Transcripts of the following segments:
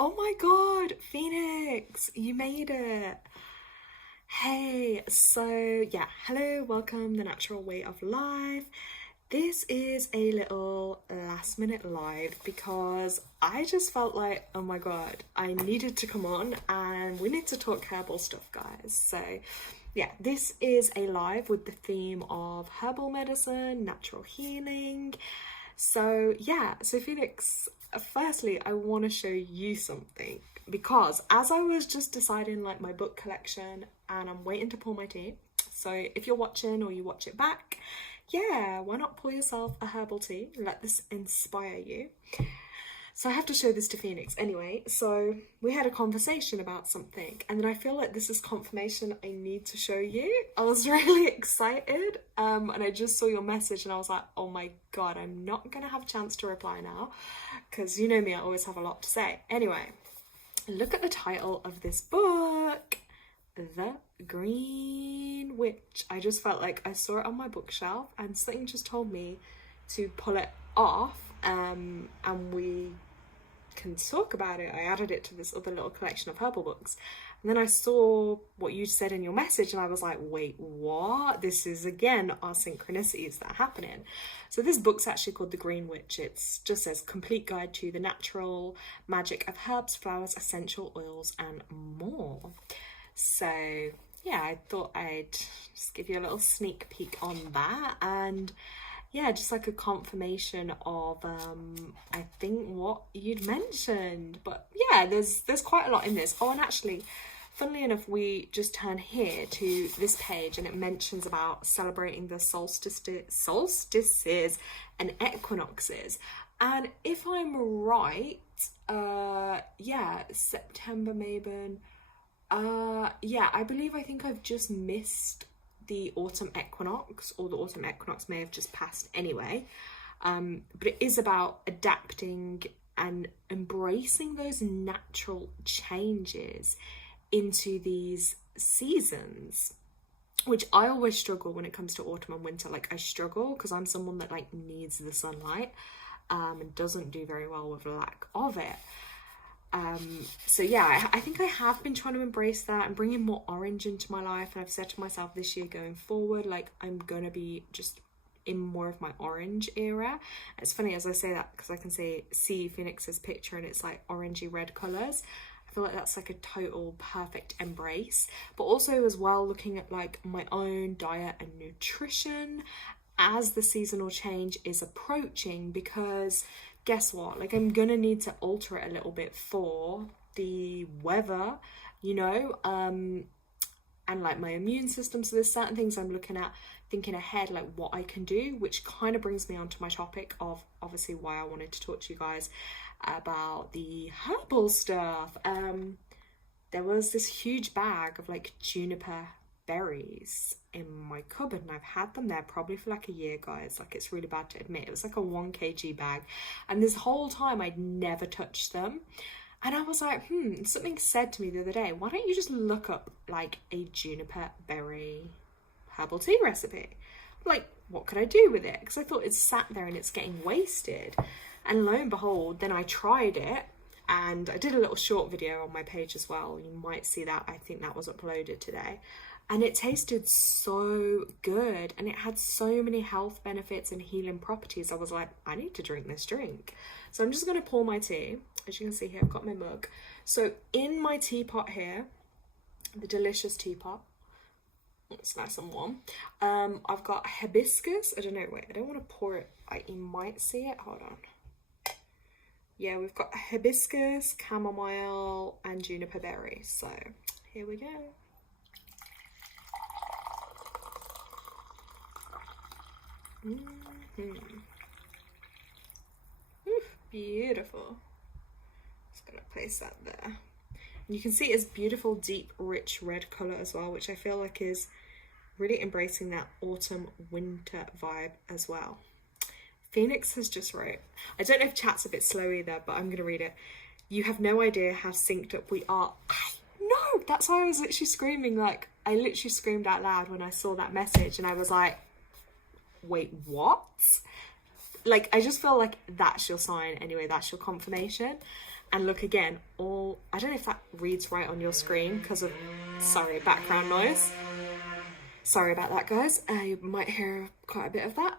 Oh my God, Phoenix, you made it. Hey, so yeah, hello, welcome, The Natural Way of Life. This is a little last minute live because I just felt like, oh my God, I needed to come on and we need to talk herbal stuff, guys. So yeah, this is a live with the theme of herbal medicine, natural healing. So yeah, so Phoenix, firstly, I want to show you something because as I was just deciding like my book collection and I'm waiting to pour my tea. So if you're watching or you watch it back, yeah, why not pour yourself a herbal tea? Let this inspire you. So I have to show this to Phoenix anyway. So we had a conversation about something and then I feel like this is confirmation I need to show you. I was really excited and I just saw your message and I was like, oh my God, I'm not gonna have a chance to reply now because you know me, I always have a lot to say. Anyway, look at the title of this book, The Green Witch. I just felt like I saw it on my bookshelf and something just told me to pull it off and we can talk about it. I added it to this other little collection of herbal books and then I saw what you said in your message and I was like, wait, what? This is again our synchronicities that are happening. So this book's actually called The Green Witch. It's just says complete guide to the natural magic of herbs, flowers, essential oils and more. So yeah, I thought I'd just give you a little sneak peek on that and yeah, just like a confirmation of I think what you'd mentioned. But yeah, there's quite a lot in this. Oh, and actually, funnily enough, we just turn here to this page and it mentions about celebrating the solstices and equinoxes. And if I'm right, yeah, September maybe. Yeah, I think I've just missed the autumn equinox, or the autumn equinox may have just passed anyway, but it is about adapting and embracing those natural changes into these seasons, which I always struggle when it comes to autumn and winter. Like I struggle because I'm someone that like needs the sunlight and doesn't do very well with lack of it. So yeah, I think I have been trying to embrace that and bring in more orange into my life, and I've said to myself this year going forward, like I'm gonna be just in more of my orange era. It's funny as I say that because I can see Phoenix's picture and it's like orangey red colors. I feel like that's like a total perfect embrace, but also as well looking at like my own diet and nutrition as the seasonal change is approaching, because guess what, like I'm gonna need to alter it a little bit for the weather, you know, and like my immune system. So there's certain things I'm looking at, thinking ahead, like what I can do, which kind of brings me on to my topic of obviously why I wanted to talk to you guys about the herbal stuff. There was this huge bag of like juniper berries in my cupboard and I've had them there probably for like a year, guys. Like it's really bad to admit, it was like a 1 kg bag and this whole time I'd never touched them. And I was like, something said to me the other day, why don't you just look up like a juniper berry herbal tea recipe? Like, what could I do with it? Because I thought it's sat there and it's getting wasted. And lo and behold, then I tried it and I did a little short video on my page as well. You might see that. I think that was uploaded today. And it tasted so good and it had so many health benefits and healing properties. I was like, I need to drink this drink. So I'm just going to pour my tea. As you can see here, I've got my mug. So in my teapot here, the delicious teapot, it's nice and warm. I've got hibiscus. I don't know, wait, I don't want to pour it. You might see it. Hold on. Yeah, we've got hibiscus, chamomile, and juniper berry. So here we go. Beautiful. Just gonna place that there. And you can see it's beautiful, deep, rich red color as well, which I feel like is really embracing that autumn winter vibe as well. Phoenix has just wrote, I don't know if chat's a bit slow either, but I'm gonna read it. You have no idea how synced up we are. No, that's why I was literally screaming. Like I literally screamed out loud when I saw that message and I was like, wait, what? Like I just feel like that's your sign anyway, that's your confirmation. And look again, all, I don't know if that reads right on your screen because of, sorry, background noise. Sorry about that, guys. You might hear quite a bit of that.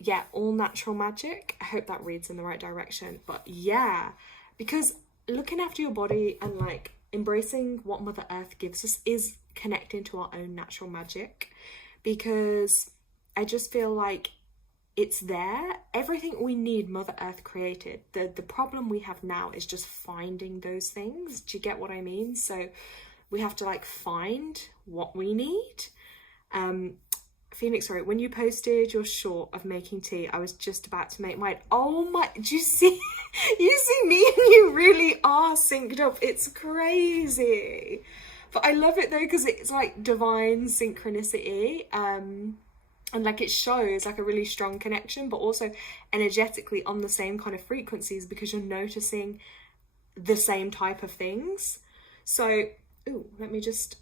Yeah, all natural magic. I hope that reads in the right direction. But yeah, because looking after your body and like embracing what Mother Earth gives us is connecting to our own natural magic, because I just feel like it's there. Everything we need, Mother Earth created. The problem we have now is just finding those things. Do you get what I mean? So we have to like find what we need. Phoenix, sorry, when you posted your short of making tea, I was just about to make mine. Oh my, do you see? You see me and you really are synced up. It's crazy. But I love it though, because it's like divine synchronicity. And like it shows like a really strong connection, but also energetically on the same kind of frequencies, because you're noticing the same type of things. So, ooh, let me just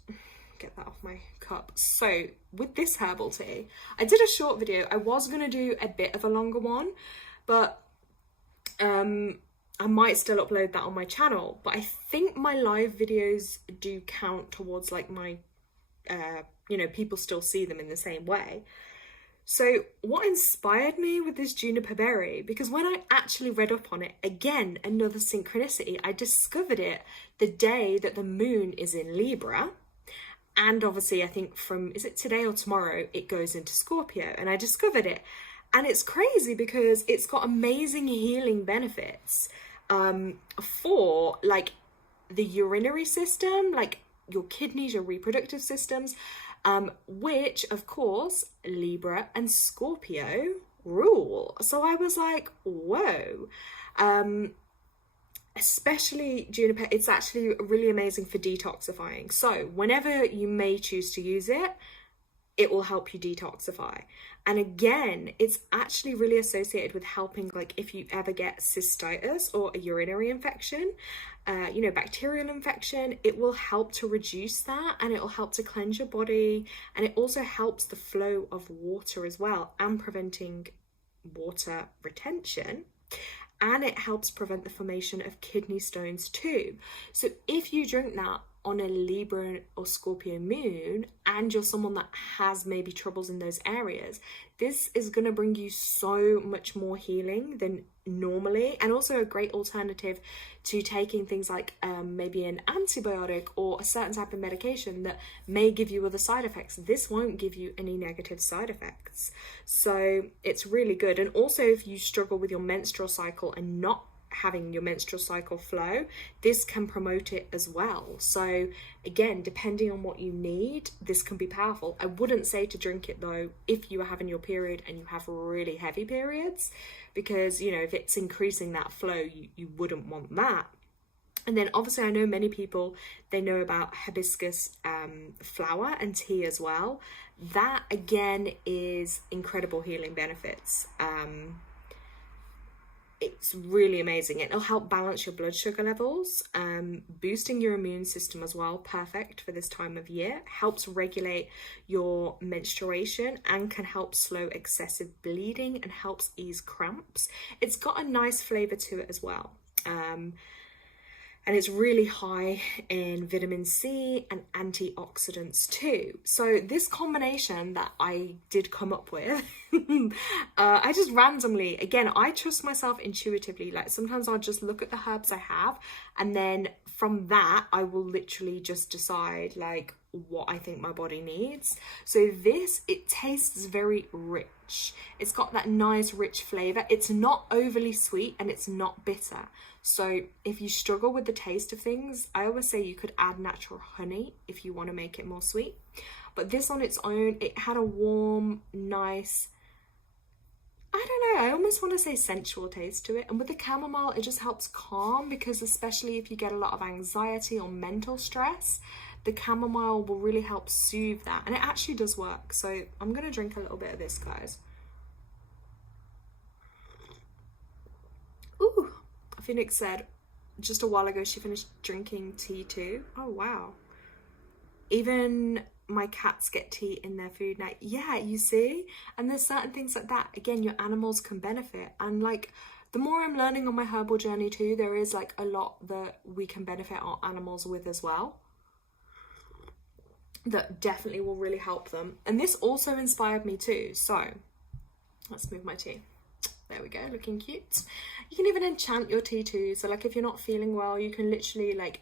get that off my cup. So with this herbal tea, I did a short video. I was going to do a bit of a longer one, but I might still upload that on my channel. But I think my live videos do count towards like my, you know, people still see them in the same way. So what inspired me with this juniper berry, because when I actually read up on it, again, another synchronicity, I discovered it the day that the moon is in Libra. And obviously, I think from, is it today or tomorrow, it goes into Scorpio. And I discovered it. And it's crazy because it's got amazing healing benefits for like the urinary system, like your kidneys, your reproductive systems, which of course Libra and Scorpio rule. So I was like, whoa. Especially juniper, it's actually really amazing for detoxifying. So whenever you may choose to use it, it will help you detoxify. And again, it's actually really associated with helping, like if you ever get cystitis or a urinary infection, you know, bacterial infection, it will help to reduce that, and it will help to cleanse your body. And it also helps the flow of water as well, and preventing water retention. And it helps prevent the formation of kidney stones too. So if you drink that on a Libra or Scorpio moon, and you're someone that has maybe troubles in those areas, this is going to bring you so much more healing than normally, and also a great alternative to taking things like maybe an antibiotic or a certain type of medication that may give you other side effects. This won't give you any negative side effects, so it's really good. And also, if you struggle with your menstrual cycle and not having your menstrual cycle flow, this can promote it as well. So again, depending on what you need, this can be powerful. I wouldn't say to drink it though if you are having your period and you have really heavy periods, because you know, if it's increasing that flow, you wouldn't want that. And then obviously I know many people, they know about hibiscus flower and tea as well. That again is incredible healing benefits. It's really amazing. It'll help balance your blood sugar levels, boosting your immune system as well. Perfect for this time of year. Helps regulate your menstruation and can help slow excessive bleeding and helps ease cramps. It's got a nice flavour to it as well. And it's really high in vitamin C and antioxidants too. So this combination that I did come up with, I just randomly, again, I trust myself intuitively. Like sometimes I'll just look at the herbs I have, and then from that, I will literally just decide like what I think my body needs. So this, it tastes very rich. It's got that nice rich flavor. It's not overly sweet and it's not bitter. So if you struggle with the taste of things, I always say you could add natural honey if you want to make it more sweet. But this on its own, it had a warm, nice, I don't know, I almost want to say sensual taste to it. And with the chamomile, it just helps calm, because especially if you get a lot of anxiety or mental stress, the chamomile will really help soothe that. And it actually does work. So I'm going to drink a little bit of this, guys. Ooh, Phoenix said just a while ago she finished drinking tea too. Oh, wow. Even my cats get tea in their food now. Yeah, you see? And there's certain things like that. Again, your animals can benefit. And like the the more I'm learning on my herbal journey too, there is like a lot that we can benefit our animals with as well, that definitely will really help them. And this also inspired me too. So let's move my tea. There we go, looking cute. You can even enchant your tea too. So like if you're not feeling well, you can literally like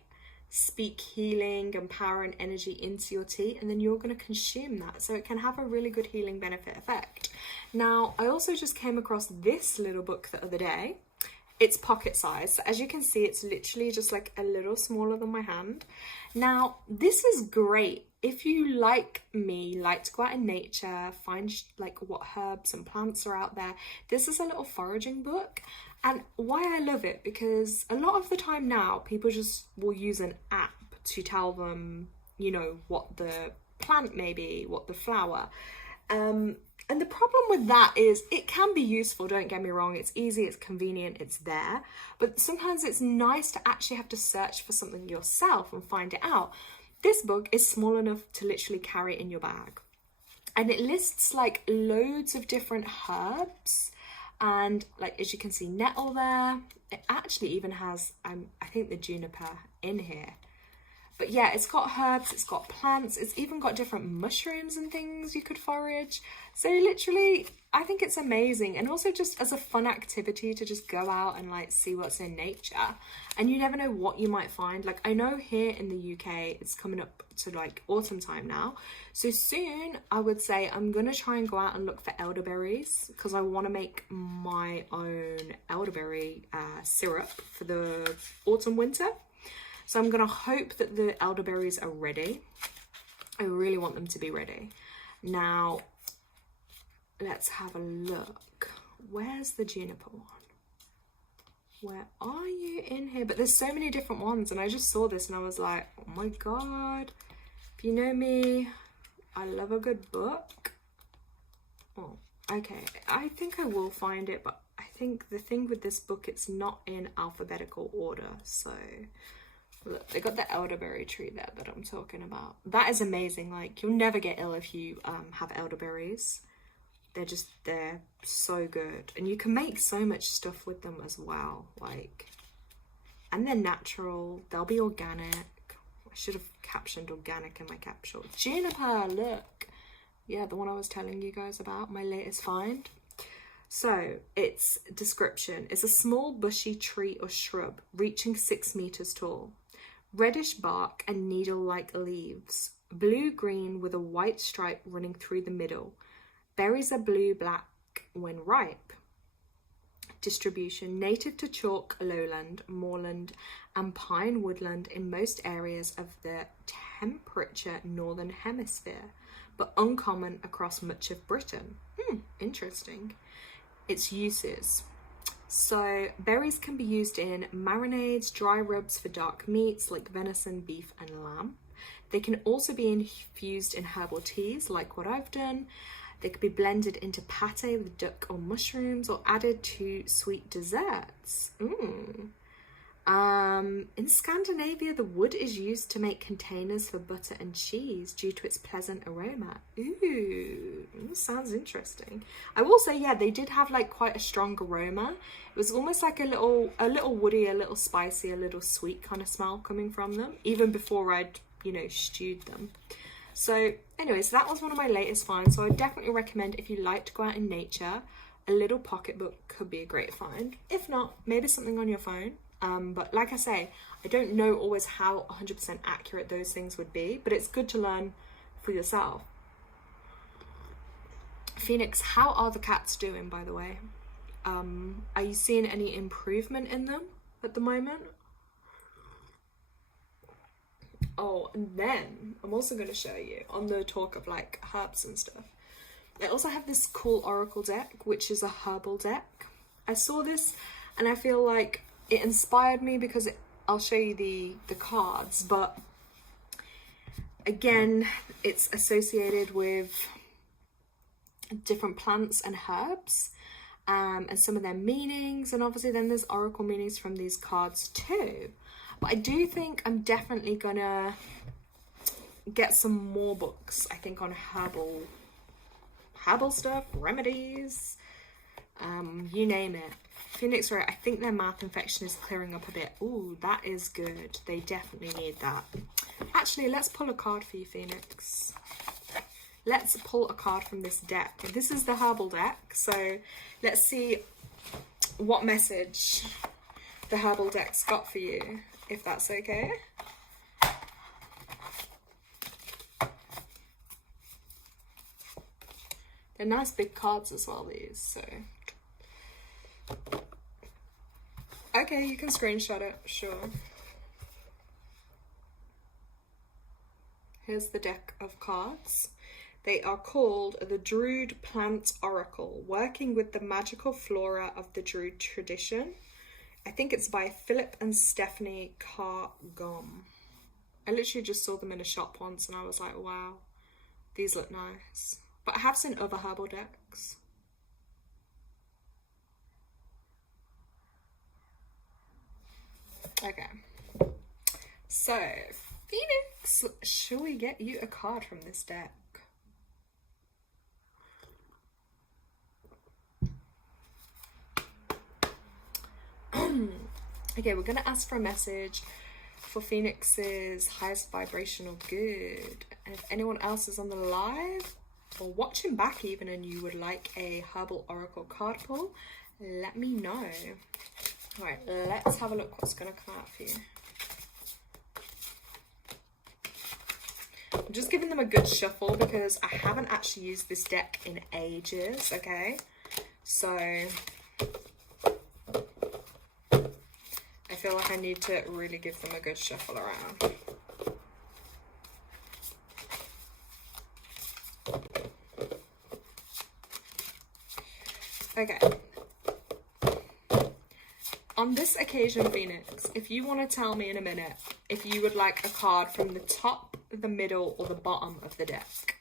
speak healing and power and energy into your tea, and then you're going to consume that, so it can have a really good healing benefit effect. Now I also just came across this little book the other day. It's pocket size, so as you can see, it's literally just like a little smaller than my hand. Now this is great if you, like me, like to go out in nature, find like what herbs and plants are out there. This is a little foraging book. And why I love it, because a lot of the time now people just will use an app to tell them, you know, what the plant may be, what the flower. And the problem with that is it can be useful, don't get me wrong. It's easy, it's convenient, it's there. But sometimes it's nice to actually have to search for something yourself and find it out. This book is small enough to literally carry in your bag. And it lists like loads of different herbs. And like, as you can see, nettle there. It actually even has, I think, the juniper in here. But yeah, it's got herbs, it's got plants, it's even got different mushrooms and things you could forage. So literally, I think it's amazing. And also just as a fun activity to just go out and like see what's in nature. And you never know what you might find. Like I know here in the UK, it's coming up to like autumn time now. So soon I would say I'm going to try and go out and look for elderberries, because I want to make my own elderberry syrup for the autumn winter. So I'm going to hope that the elderberries are ready. I really want them to be ready. Now, let's have a look. Where's the juniper one? Where are you in here? But there's so many different ones, and I just saw this and I was like, oh my God. If you know me, I love a good book. Oh, okay. I think I will find it, but I think the thing with this book, it's not in alphabetical order, so... Look, they got the elderberry tree there that I'm talking about. That is amazing. Like, you'll never get ill if you have elderberries. They're so good. And you can make so much stuff with them as well. Like, and they're natural. They'll be organic. I should have captioned organic in my capsule. Juniper, look. Yeah, the one I was telling you guys about, my latest find. So, its description is a small bushy tree or shrub reaching 6 meters tall. Reddish bark and needle-like leaves, blue-green with a white stripe running through the middle. Berries are blue-black when ripe. Distribution: native to chalk lowland, moorland and pine woodland in most areas of the temperature northern hemisphere, but uncommon across much of Britain. Interesting. Its uses. So berries can be used in marinades, dry rubs for dark meats like venison, beef and lamb. They can also be infused in herbal teas like what I've done. They could be blended into pate with duck or mushrooms, or added to sweet desserts. In Scandinavia, the wood is used to make containers for butter and cheese due to its pleasant aroma. Ooh, sounds interesting. I will say, yeah, they did have like quite a strong aroma. It was almost like a little woody, a little spicy, a little sweet kind of smell coming from them, even before I'd, you know, stewed them. So anyways, that was one of my latest finds. So I definitely recommend, if you like to go out in nature, a little pocketbook could be a great find. If not, maybe something on your phone. But like I say, I don't know always how 100% accurate those things would be, but it's good to learn for yourself. Phoenix, how are the cats doing, by the way? Are you seeing any improvement in them at the moment? Oh, and then I'm also going to show you, on the talk of like herbs and stuff, I also have this cool oracle deck, which is a herbal deck. I saw this and I feel like it inspired me because I'll show you the cards, but again, it's associated with different plants and herbs, and some of their meanings, and obviously then there's oracle meanings from these cards too. But I do think I'm definitely gonna get some more books, I think, on herbal stuff, remedies, you name it. Phoenix Wright, I think their mouth infection is clearing up a bit. Ooh, that is good. They definitely need that. Actually, let's pull a card for you, Phoenix. Let's pull a card from this deck. This is the Herbal deck, so let's see what message the Herbal deck's got for you, if that's okay. They're nice big cards as well, these, so. Okay, you can screenshot it, sure. Here's the deck of cards. They are called the Druid Plant Oracle, working with the magical flora of the Druid tradition. I think it's by Philip and Stephanie Cargom. I literally just saw them in a shop once and I was like, wow, these look nice. But I have seen other herbal decks. Okay. So, Phoenix, shall we get you a card from this deck? Okay, we're going to ask for a message for Phoenix's highest vibrational good. And if anyone else is on the live or watching back even and you would like a Herbal Oracle card pull, let me know. All right, let's have a look what's going to come out for you. I'm just giving them a good shuffle because I haven't actually used this deck in ages, okay? So I feel like I need to really give them a good shuffle around. Okay. On this occasion, Phoenix, if you want to tell me in a minute if you would like a card from the top, the middle, or the bottom of the deck.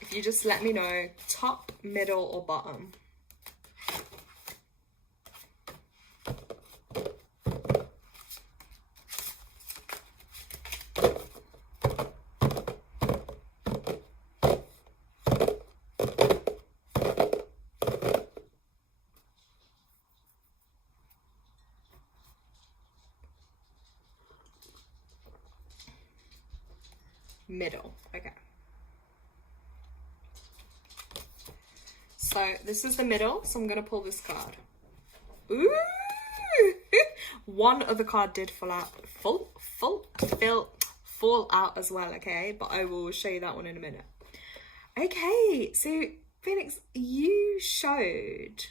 If you just let me know, top, middle, or bottom. Middle. Okay. So this is the middle, so I'm going to pull this card. Ooh! One other card did fall out as well, okay? But I will show you that one in a minute. Okay, so Phoenix, you chose.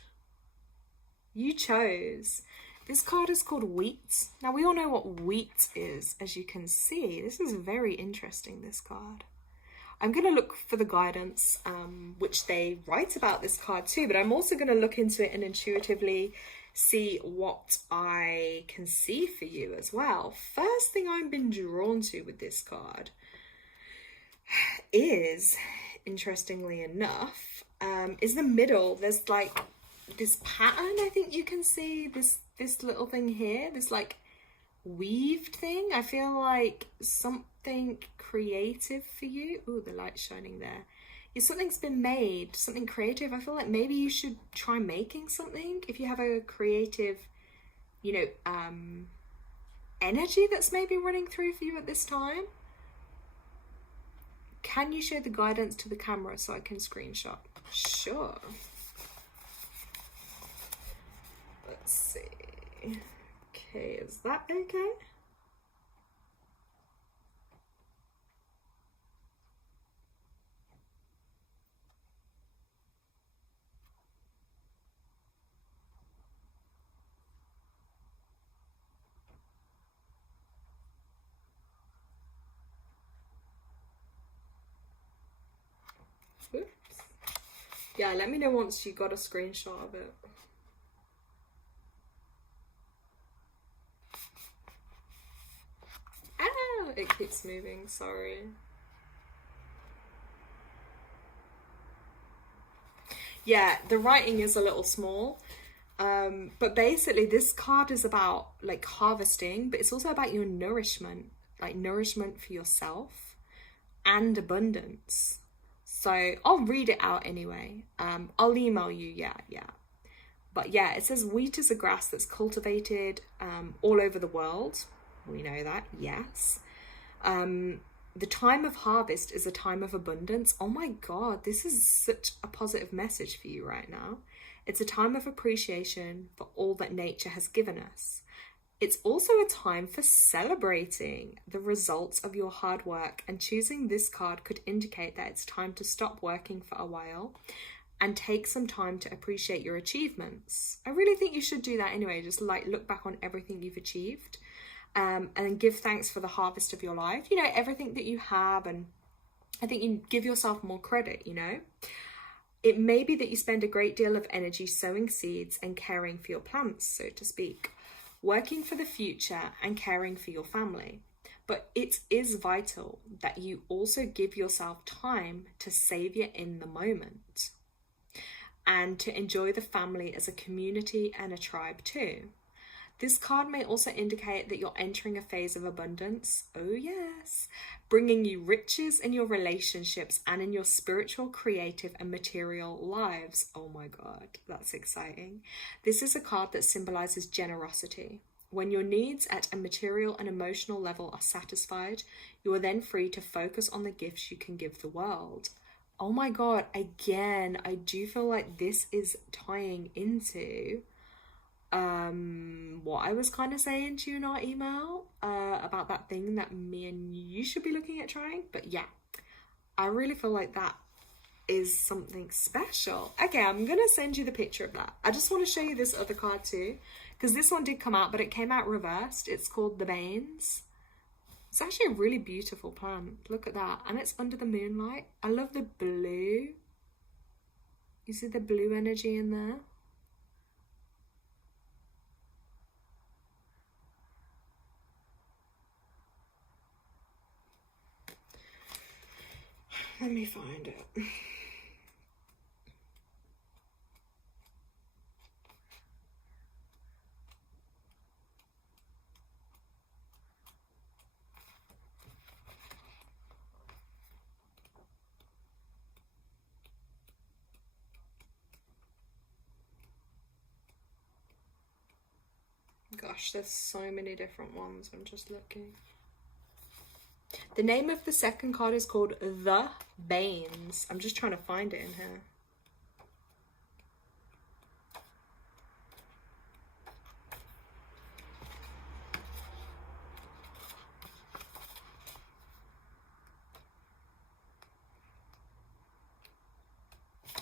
This card is called Wheat. Now, we all know what wheat is, as you can see. This is very interesting, this card. I'm going to look for the guidance, which they write about this card too, but I'm also going to look into it and intuitively see what I can see for you as well. First thing I've been drawn to with this card is, interestingly enough, is the middle. There's like this pattern, I think you can see, this little thing here, this like weaved thing. I feel like something creative for you. Ooh, the light's shining there. Yeah, something's been made, something creative. I feel like maybe you should try making something if you have a creative, you know, energy that's maybe running through for you at this time. Can you show the guidance to the camera so I can screenshot? Sure. Let's see. Okay, is that okay? Oops. Yeah, let me know once you got a screenshot of it. Ah, it keeps moving, sorry. Yeah, the writing is a little small. But basically this card is about like harvesting, but it's also about your nourishment, like nourishment for yourself and abundance. So I'll read it out anyway. I'll email you, yeah. But yeah, it says wheat is a grass that's cultivated all over the world. We know that, yes. The time of harvest is a time of abundance. Oh my God, this is such a positive message for you right now. It's a time of appreciation for all that nature has given us. It's also a time for celebrating the results of your hard work, and choosing this card could indicate that it's time to stop working for a while and take some time to appreciate your achievements. I really think you should do that anyway, just like look back on everything you've achieved, and give thanks for the harvest of your life, you know, everything that you have. And I think you give yourself more credit, you know. It may be that you spend a great deal of energy sowing seeds and caring for your plants, so to speak, working for the future and caring for your family. But it is vital that you also give yourself time to savor in the moment and to enjoy the family as a community and a tribe too. This card may also indicate that you're entering a phase of abundance, oh yes, bringing you riches in your relationships and in your spiritual, creative and material lives. Oh my God, that's exciting. This is a card that symbolizes generosity. When your needs at a material and emotional level are satisfied, you are then free to focus on the gifts you can give the world. Oh my God, again, I do feel like this is tying into what I was kind of saying to you in our email about that thing that me and you should be looking at trying. But yeah, I really feel like that is something special. Okay, I'm gonna send you the picture of that. I just want to show you this other card too, because this one did come out, but it came out reversed. It's called the Banes. It's actually a really beautiful plant. Look at that. And it's under the moonlight. I love the blue. You see the blue energy in there? Let me find it. Gosh, there's so many different ones. I'm just looking. The name of the second card is called The Banes. I'm just trying to find it in here.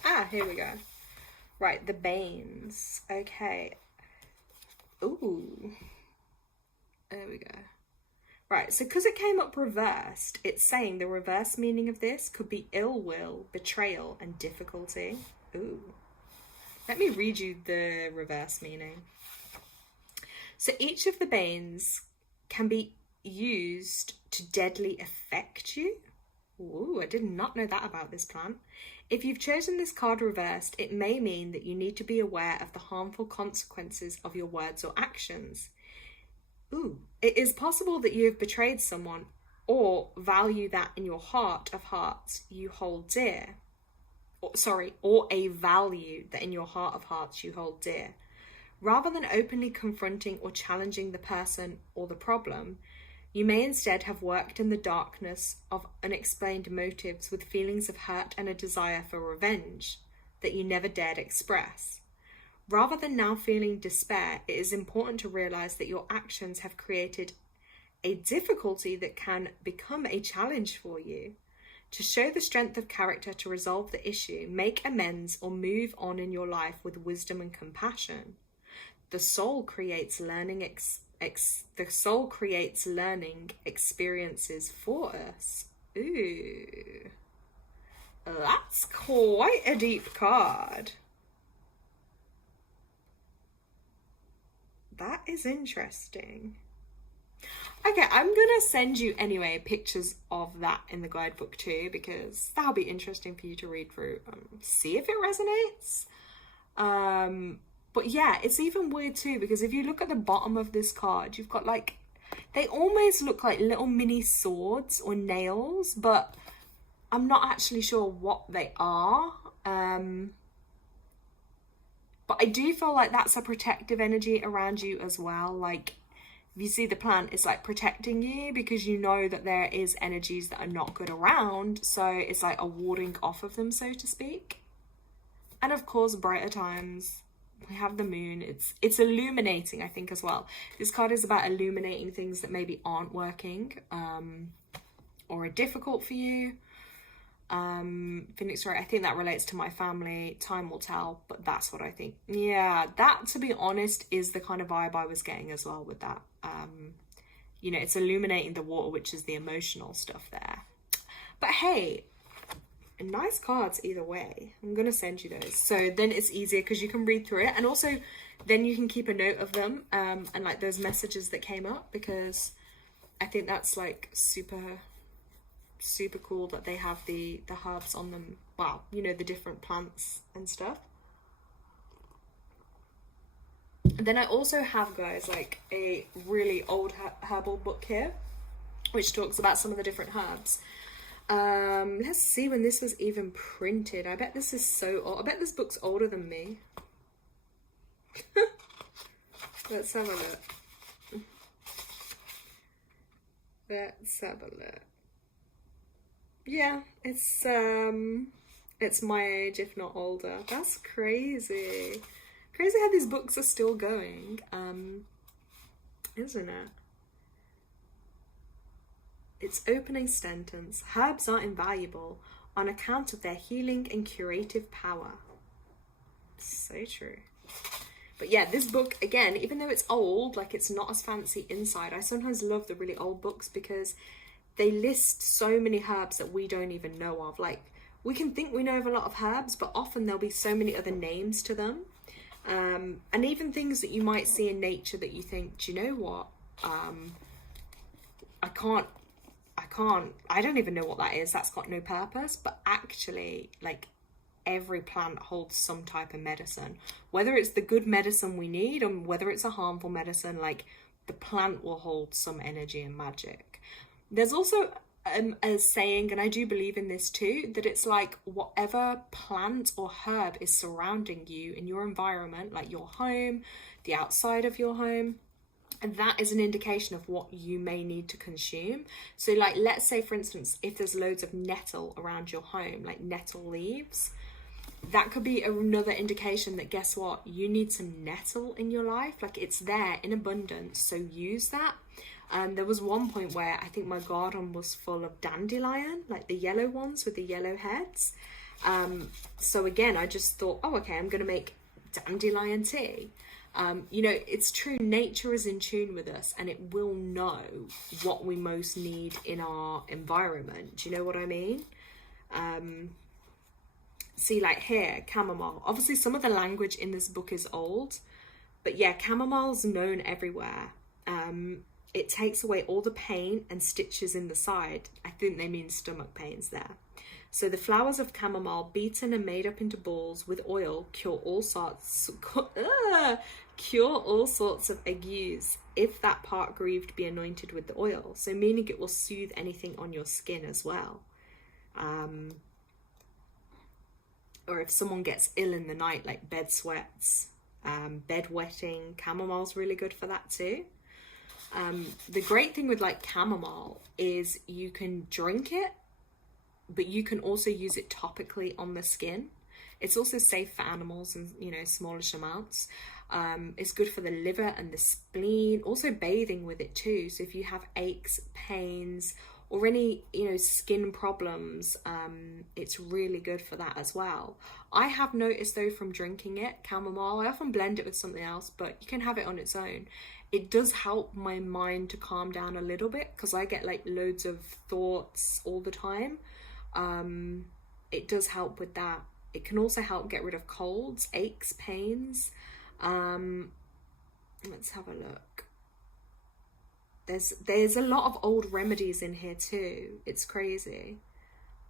Ah, here we go. Right, The Banes. Okay. Ooh. There we go. Right, so because it came up reversed, it's saying the reverse meaning of this could be ill will, betrayal, and difficulty. Ooh. Let me read you the reverse meaning. So each of the banes can be used to deadly affect you. Ooh, I did not know that about this plant. If you've chosen this card reversed, it may mean that you need to be aware of the harmful consequences of your words or actions. Ooh, it is possible that you have betrayed someone or value that in your heart of hearts you hold dear. Or a value that in your heart of hearts you hold dear. Rather than openly confronting or challenging the person or the problem, you may instead have worked in the darkness of unexplained motives with feelings of hurt and a desire for revenge that you never dared express. Rather than now feeling despair, it is important to realize that your actions have created a difficulty that can become a challenge for you. To show the strength of character to resolve the issue, make amends or move on in your life with wisdom and compassion. The soul creates learning experiences for us. Ooh. That's quite a deep card. That is interesting. Okay, I'm gonna send you anyway pictures of that in the guidebook too, because that'll be interesting for you to read through and see if it resonates. But yeah, it's even weird too, because if you look at the bottom of this card, you've got like, they almost look like little mini swords or nails, but I'm not actually sure what they are. But But I do feel like that's a protective energy around you as well. Like, if you see the plant, it's like protecting you because you know that there is energies that are not good around. So it's like a warding off of them, so to speak. And of course, brighter times. We have the moon. It's illuminating, I think, as well. This card is about illuminating things that maybe aren't working or are difficult for you. Phoenix, right? I think that relates to my family. Time will tell, but that's what I think. Yeah, that, to be honest, is the kind of vibe I was getting as well with that. You know, it's illuminating the water, which is the emotional stuff there. But hey, nice cards either way. I'm gonna send you those, so then it's easier because you can read through it, and also then you can keep a note of them and like those messages that came up, because I think that's like super cool that they have the herbs on them. Wow, you know, the different plants and stuff. And then I also have, guys, like a really old herbal book here which talks about some of the different herbs. Let's see when this was even printed. I bet this is so old. I bet this book's older than me. Let's have a look. Let's have a look. Yeah, it's my age, if not older. That's crazy. Crazy how these books are still going, isn't it? Its opening sentence: herbs are invaluable on account of their healing and curative power. So true. But yeah, this book, again, even though it's old, like it's not as fancy inside, I sometimes love the really old books because they list so many herbs that we don't even know of. Like, we can think we know of a lot of herbs, but often there'll be so many other names to them. And even things that you might see in nature that you think, do you know what? I don't even know what that is. That's got no purpose. But actually, like, every plant holds some type of medicine. Whether it's the good medicine we need or whether it's a harmful medicine, like, the plant will hold some energy and magic. There's also a saying, and I do believe in this too, that it's like whatever plant or herb is surrounding you in your environment, like your home, the outside of your home, and that is an indication of what you may need to consume. So like, let's say for instance, if there's loads of nettle around your home, like nettle leaves, that could be another indication that, guess what, you need some nettle in your life. Like, it's there in abundance, so use that. There was one point where I think my garden was full of dandelion, like the yellow ones with the yellow heads. So again, I just thought, oh, okay, I'm going to make dandelion tea. You know, it's true, nature is in tune with us and it will know what we most need in our environment. Do you know what I mean? See, like here, chamomile. Obviously, some of the language in this book is old, but yeah, chamomile's known everywhere. It takes away all the pain and stitches in the side. I think they mean stomach pains there. So the flowers of chamomile, beaten and made up into balls with oil, cure all sorts of agues, if that part grieved be anointed with the oil. So meaning it will soothe anything on your skin as well. Or if someone gets ill in the night, like bed sweats, bed wetting, chamomile's really good for that too. The great thing with like chamomile is you can drink it, but you can also use it topically on the skin. It's also safe for animals in, you know, smallish amounts. It's good for the liver and the spleen, also bathing with it too. So if you have aches, pains, or any, you know, skin problems, it's really good for that as well. I have noticed though from drinking it, chamomile, I often blend it with something else, but you can have it on its own. It does help my mind to calm down a little bit because I get like loads of thoughts all the time. It does help with that. It can also help get rid of colds, aches, pains. Let's have a look. There's a lot of old remedies in here too. It's crazy.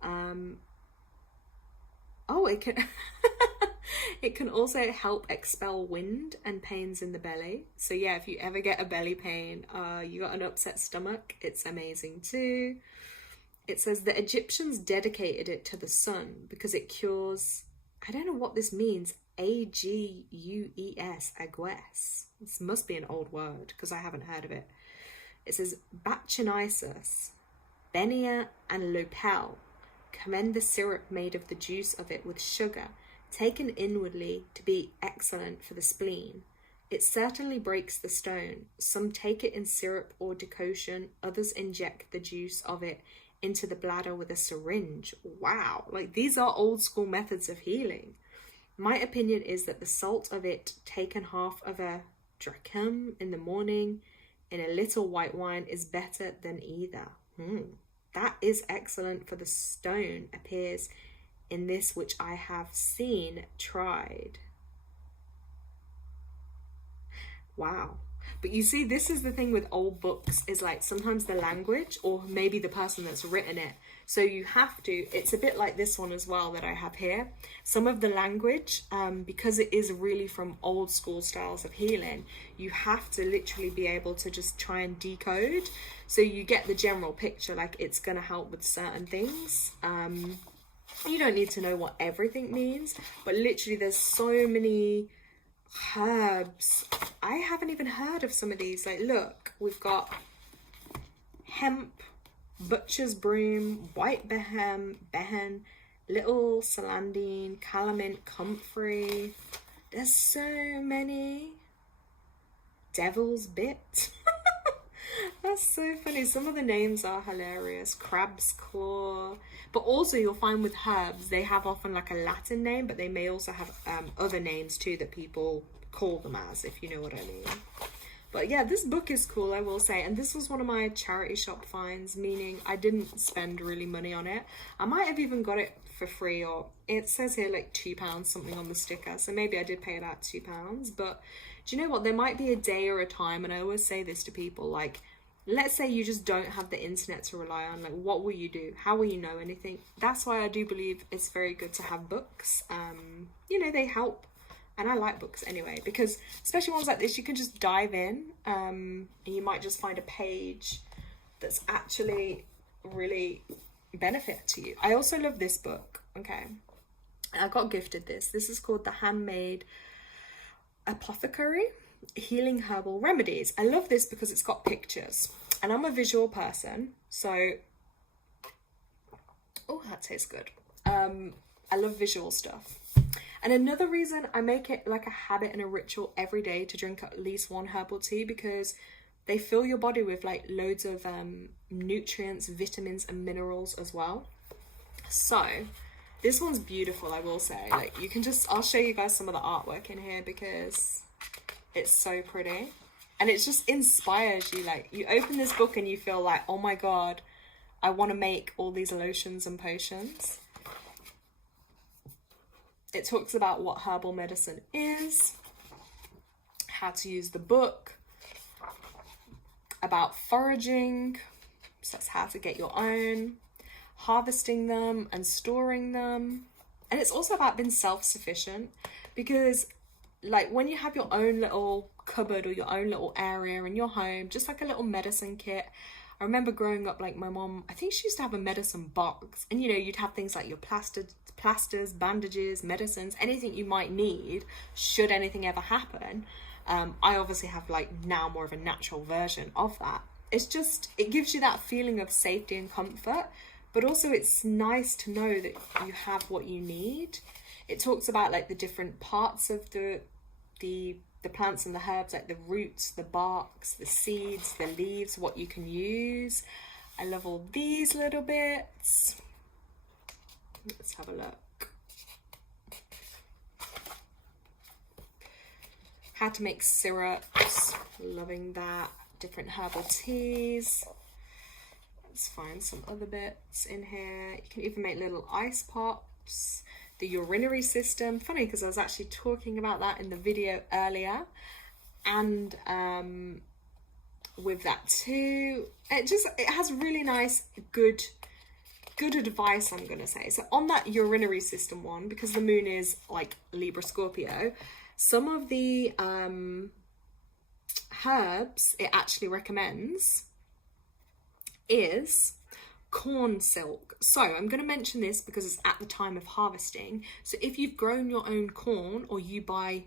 Oh, it can it can also help expel wind and pains in the belly. So yeah, if you ever get a belly pain, you got an upset stomach, it's amazing too. It says the Egyptians dedicated it to the sun because it cures I don't know what this means. Agues, agues. This must be an old word because I haven't heard of it. It says Bacchinisis, Benia and Lopel. Commend the syrup made of the juice of it with sugar, taken inwardly to be excellent for the spleen. It certainly breaks the stone. Some take it in syrup or decoction, others inject the juice of it into the bladder with a syringe. Wow, like these are old school methods of healing. My opinion is that the salt of it, taken half of a drachm in the morning in a little white wine, is better than either. That is excellent for the stone, appears in this which I have seen tried. Wow. But you see, this is the thing with old books, is like sometimes the language, or maybe the person that's written it. So you have to, it's a bit like this one as well that I have here. Some of the language, because it is really from old school styles of healing, you have to literally be able to just try and decode. So you get the general picture, like it's going to help with certain things. You don't need to know what everything means, but literally there's so many herbs. I haven't even heard of some of these. Like, look, we've got hemp, butcher's broom, white behen, little celandine, calamine, comfrey. There's so many. Devil's bit. That's so funny. Some of the names are hilarious. Crab's claw. But also you'll find with herbs, they have often like a Latin name, but they may also have other names too that people call them as, if you know what I mean. But yeah, this book is cool, I will say. And this was one of my charity shop finds, meaning I didn't spend really money on it. I might have even got it for free, or it says here like £2 something on the sticker. So maybe I did pay about £2. But do you know what? There might be a day or a time, and I always say this to people, like, let's say you just don't have the internet to rely on. Like, what will you do? How will you know anything? That's why I do believe it's very good to have books. You know, they help. And I like books anyway, because especially ones like this, you can just dive in and you might just find a page that's actually really benefit to you. I also love this book. Okay. I got gifted this. This is called The Handmade Apothecary, Healing Herbal Remedies. I love this because it's got pictures, and I'm a visual person, so oh, that tastes good. I love visual stuff. And another reason I make it like a habit and a ritual every day to drink at least one herbal tea, because they fill your body with like loads of nutrients, vitamins and minerals as well. So this one's beautiful, I will say. Like, you can just, I'll show you guys some of the artwork in here because it's so pretty. And it just inspires you. Like, you open this book and you feel like, oh my God, I want to make all these lotions and potions. It talks about what herbal medicine is, how to use the book, about foraging, so that's how to get your own, harvesting them and storing them. And it's also about being self-sufficient, because like when you have your own little cupboard or your own little area in your home, just like a little medicine kit. I remember growing up, like my mom, I think she used to have a medicine box, and you know, you'd have things like your plasters, bandages, medicines, anything you might need should anything ever happen. I obviously have like now more of a natural version of that. It's just, it gives you that feeling of safety and comfort, but also it's nice to know that you have what you need. It talks about like the different parts of the plants and the herbs, like the roots, the barks, the seeds, the leaves, what you can use. I love all these little bits. Let's have a look. How to make syrups, loving that. Different herbal teas. Let's find some other bits in here. You can even make little ice pops. The urinary system. Funny, because I was actually talking about that in the video earlier, and with that too, it has really nice, good advice, I'm gonna say. So on that urinary system one, because the moon is like Libra Scorpio, some of the herbs it actually recommends is corn silk. So I'm going to mention this because it's at the time of harvesting. So if you've grown your own corn, or you buy,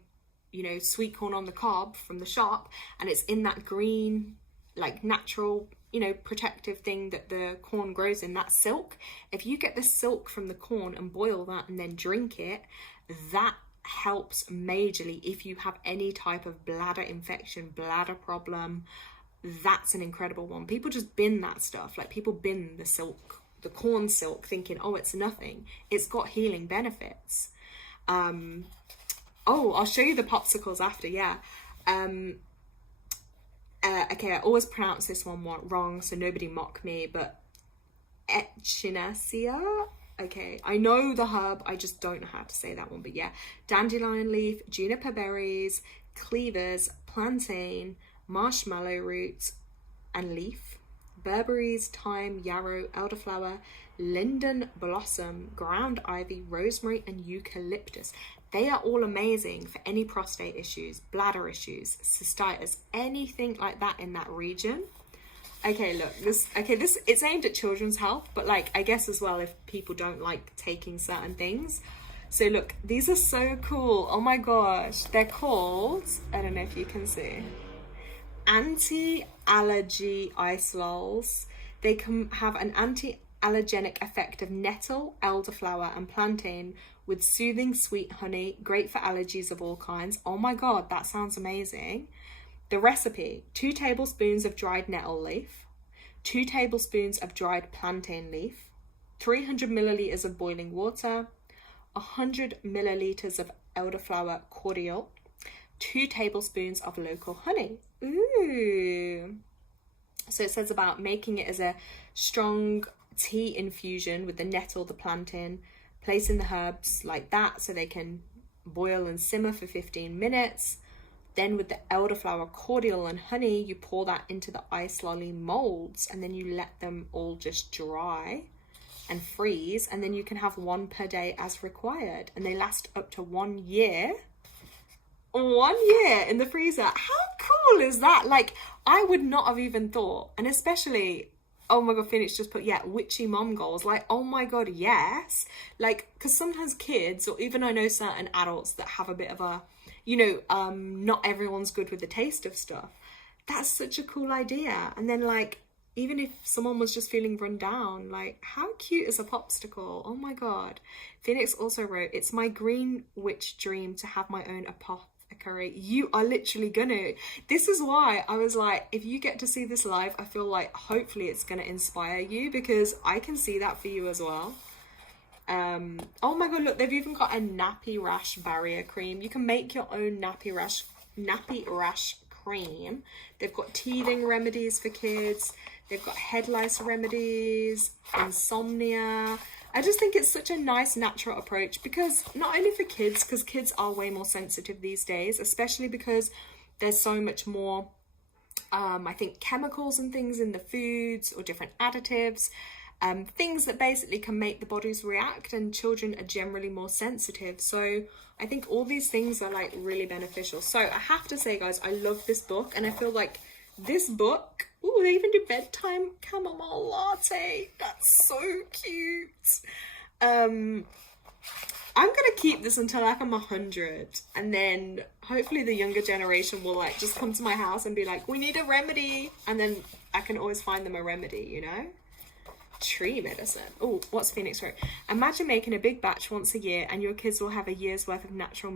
you know, sweet corn on the cob from the shop, and it's in that green, like natural, you know, protective thing that the corn grows in, that silk, if you get the silk from the corn and boil that and then drink it, that helps majorly if you have any type of bladder infection, bladder problem. That's an incredible one. People just bin that stuff. Like, people bin the silk, the corn silk, thinking, oh, it's nothing. It's got healing benefits. Oh, I'll show you the popsicles after. Yeah. Okay, I always pronounce this one wrong, so nobody mock me, but echinacea. Okay, I know the herb, I just don't know how to say that one, but yeah. Dandelion leaf, juniper berries, cleavers, plantain, marshmallow roots and leaf, berberries, thyme, yarrow, elderflower, linden blossom, ground ivy, rosemary and eucalyptus. They are all amazing for any prostate issues, bladder issues, cystitis, anything like that in that region. Okay, look, this it's aimed at children's health, but like, I guess as well if people don't like taking certain things. So look, these are so cool. Oh my gosh, they're called, I don't know if you can see, anti-allergy ice lolls. They can have an anti-allergenic effect of nettle, elderflower and plantain with soothing sweet honey, great for allergies of all kinds. Oh my god, that sounds amazing. The recipe: 2 tablespoons of dried nettle leaf, 2 tablespoons of dried plantain leaf, 300 milliliters of boiling water, 100 milliliters of elderflower cordial, 2 tablespoons of local honey. Ooh. So it says about making it as a strong tea infusion with the nettle, the plantain, placing the herbs like that so they can boil and simmer for 15 minutes. Then with the elderflower cordial and honey, you pour that into the ice lolly molds, and then you let them all just dry and freeze, and then you can have 1 per day as required, and they last up to 1 year. 1 year in the freezer. How cool is that? Like, I would not have even thought, and especially, oh my god, Phoenix just put, yeah, witchy mom goals. Like, oh my god, yes. Like, because sometimes kids, or even I know certain adults that have a bit of a, you know, not everyone's good with the taste of stuff. That's such a cool idea. And then, like, even if someone was just feeling run down, like, how cute is a popsicle? Oh my god. Phoenix also wrote, it's my green witch dream to have my own apothecary. You are literally gonna. This is why I was like, if you get to see this live, I feel like hopefully it's gonna inspire you, because I can see that for you as well. Oh my god, look, they've even got a nappy rash barrier cream. You can make your own nappy rash cream. They've got teething remedies for kids. They've got head lice remedies, insomnia. I just think it's such a nice natural approach, because not only for kids, because kids are way more sensitive these days, especially because there's so much more I think chemicals and things in the foods, or different additives. Things that basically can make the bodies react, and children are generally more sensitive. So I think all these things are like really beneficial. So I have to say, guys, I love this book, and I feel like this book, ooh, they even do bedtime chamomile latte. That's so cute. I'm gonna keep this until like I'm 100, and then hopefully the younger generation will like just come to my house and be like, we need a remedy, and then I can always find them a remedy, you know. Tree medicine. Oh, what's Phoenix wrote? Imagine making a big batch once a year, and your kids will have a year's worth of natural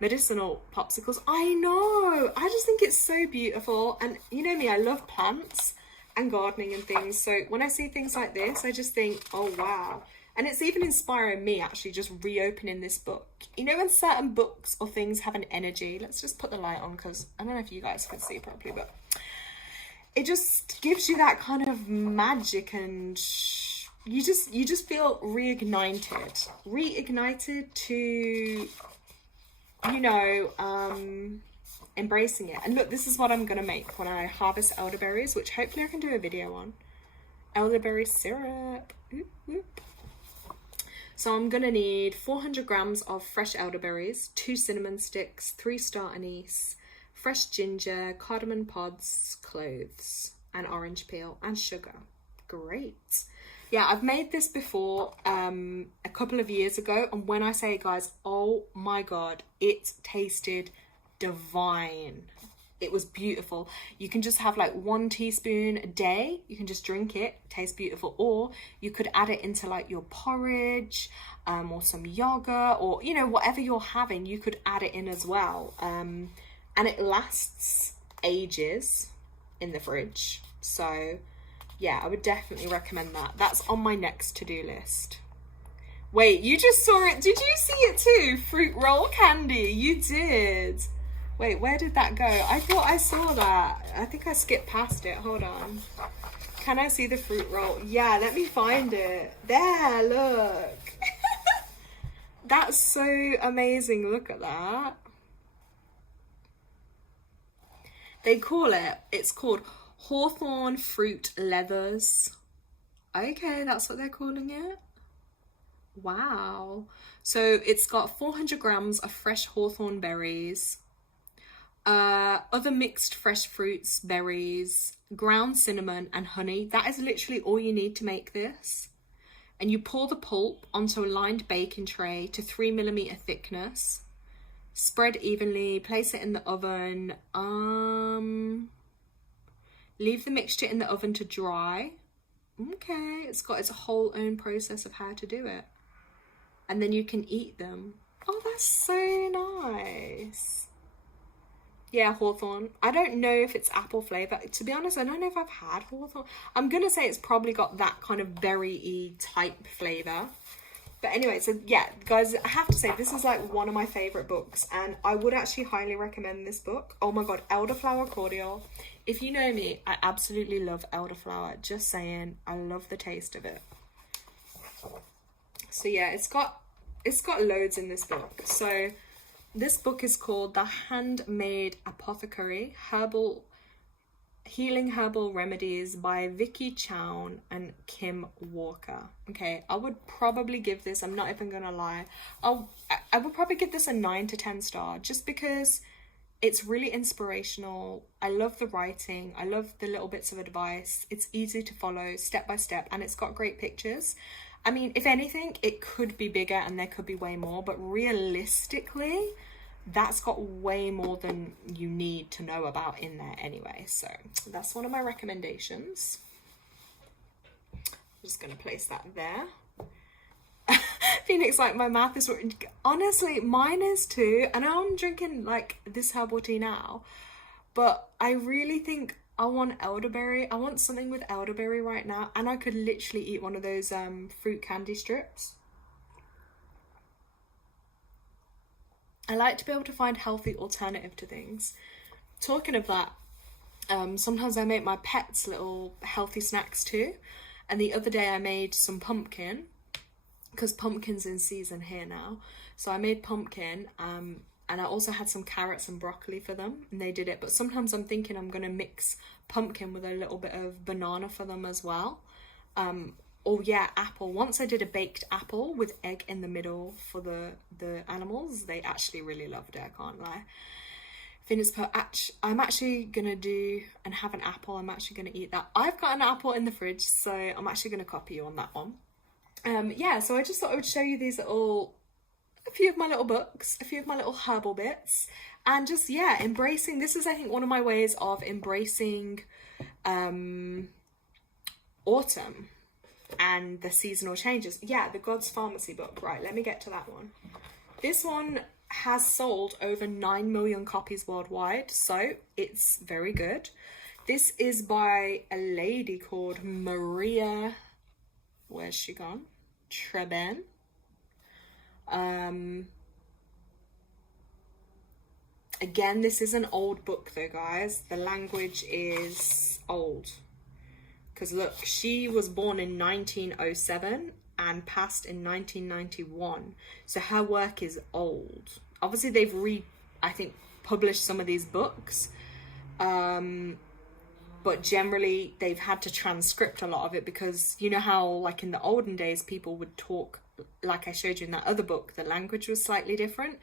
medicinal popsicles. I know. I just think it's so beautiful, and you know me, I love plants and gardening and things. So when I see things like this, I just think, oh wow. And it's even inspiring me, actually, just reopening this book. You know, when certain books or things have an energy. Let's just put the light on, because I don't know if you guys can see properly, but it just gives you that kind of magic, and you just feel reignited to, you know, embracing it. And look, this is what I'm gonna make when I harvest elderberries, which hopefully I can do a video on. Elderberry syrup. Oop, oop. So I'm gonna need 400 grams of fresh elderberries, 2 cinnamon sticks, 3 star anise, fresh ginger, cardamom pods, cloves, and orange peel, and sugar. Great. Yeah, I've made this before a couple of years ago, and when I say, guys, oh my god, it tasted divine. It was beautiful. You can just have like 1 teaspoon a day. You can just drink it. It tastes beautiful. Or you could add it into like your porridge, or some yogurt, or, you know, whatever you're having, you could add it in as well. And it lasts ages in the fridge. So yeah, I would definitely recommend that. That's on my next to-do list. Wait, you just saw it. Did you see it too? Fruit roll candy. You did. Wait, where did that go? I thought I saw that. I think I skipped past it. Hold on. Can I see the fruit roll? Yeah, let me find it. There, look. That's so amazing. Look at that. It's called Hawthorn Fruit Leathers. Okay, that's what they're calling it. Wow. So it's got 400 grams of fresh hawthorn berries, other mixed fresh fruits, berries, ground cinnamon and honey. That is literally all you need to make this. And you pour the pulp onto a lined baking tray to 3mm thickness. Spread evenly, place it in the oven. Leave the mixture in the oven to dry. Okay, it's got its whole own process of how to do it. And then you can eat them. Oh, that's so nice. Yeah, hawthorn. I don't know if it's apple flavour. To be honest, I don't know if I've had hawthorn. I'm going to say it's probably got that kind of berry-y type flavour. But anyway, so yeah, guys, I have to say, this is like one of my favourite books. And I would actually highly recommend this book. Oh my god, elderflower cordial. If you know me, I absolutely love elderflower. Just saying, I love the taste of it. So yeah, it's got loads in this book. So this book is called The Handmade Apothecary, Healing Herbal Remedies by Vicky Chown and Kim Walker. Okay, I would probably give this, I'm not even gonna lie, I would probably give this a 9 to 10 star, just because it's really inspirational. I love the writing, I love the little bits of advice, it's easy to follow step by step, and it's got great pictures. I mean, if anything, it could be bigger and there could be way more, but realistically, that's got way more than you need to know about in there anyway. So that's one of my recommendations. I'm just going to place that there. Phoenix, like, my mouth is... Honestly, mine is too. I know I'm drinking, like, this herbal tea now, but I really think I want elderberry. I want something with elderberry right now, and I could literally eat one of those fruit candy strips. I like to be able to find healthy alternative to things. Talking of that, sometimes I make my pets little healthy snacks too. And the other day I made some pumpkin, because pumpkin's in season here now. So I made pumpkin, and I also had some carrots and broccoli for them, and they did it. But sometimes I'm thinking I'm going to mix pumpkin with a little bit of banana for them as well. Oh yeah, apple. Once I did a baked apple with egg in the middle for the animals. They actually really loved it, I can't lie. I'm actually going to do and have an apple. I'm actually going to eat that. I've got an apple in the fridge, so I'm actually going to copy you on that one. Yeah, so I just thought I would show you these a few of my little books, a few of my little herbal bits, and just, yeah, embracing. This is, I think, one of my ways of embracing autumn and the seasonal changes. Yeah, the God's Pharmacy book. Right, let me get to that one. This one has sold over 9 million copies worldwide, so it's very good. This is by a lady called Maria, where's she gone? Treben. Again, this is an old book though, guys. The language is old. Because look, she was born in 1907 and passed in 1991. So her work is old. Obviously, they've I think, published some of these books. But generally, they've had to transcript a lot of it because you know how, like, in the olden days, people would talk, like I showed you in that other book, the language was slightly different.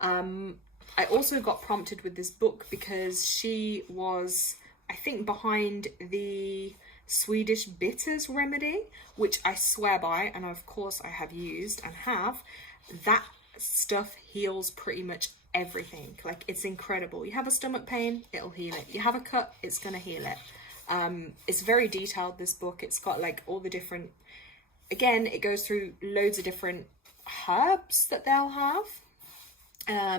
I also got prompted with this book because she was, I think, behind the Swedish bitters remedy, which I swear by, and of course I have used and have. That stuff heals pretty much everything. Like, it's incredible. You have a stomach pain, it'll heal it. You have a cut, it's gonna heal it. It's very detailed, this book. It's got like all the different, again, it goes through loads of different herbs that they'll have.